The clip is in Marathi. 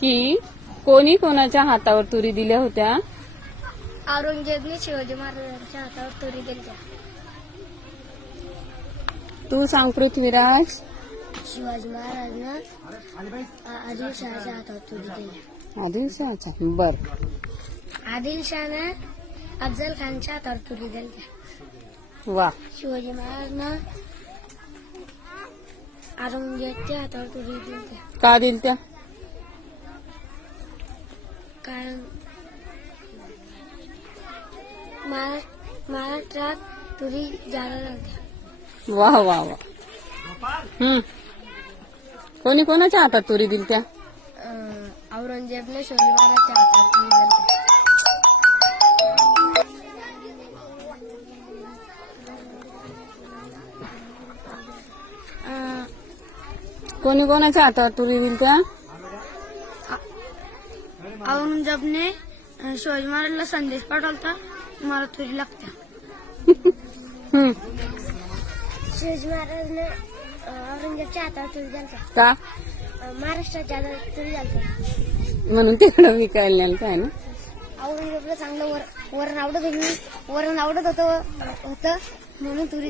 की कोणी कोणाच्या हातावर तुरी दिल्या होत्या? औरंगजेबने शिवाजी महाराजांच्या हातावर तुरी दिल्या. तू सांग पृथ्वीराज. शिवाजी महाराजांना आदिलशहाच्या हातावर तुरी दिल्या. आदिलशहाचा. बर. आदिलशहाने अफजल खानच्या हातावर तुरी दिल्या. वा. शिवाजी महाराजांना औरंगजेबच्या हातावर तुरी दिल्या. का दिल त्या? कारण महाराष्ट्रात तुरी जादा नव्हत्या. वा वा वा. कोणी कोणाच्या हातात तुरी दिल त्या? औरंगजेबने शिवाजी महाराजांच्या हातावर तुरी दिल्या. कोणी कोणाच्या हातावर तुरी दिल त्या? औरंगजेबने शिवाजी महाराजांना संदेश पाठवला, मला तुरी लागत्या. शिवाजी महाराजांनी औरंगजेबच्या हातावर तुरी दिल्या. का? महाराष्ट्राच्या हातावर तुरी दिल्या म्हणून तिकडं विकायला नेलं काय ना? औरंगजेबला चांगलं वरण आवडत होतं म्हणून तुरी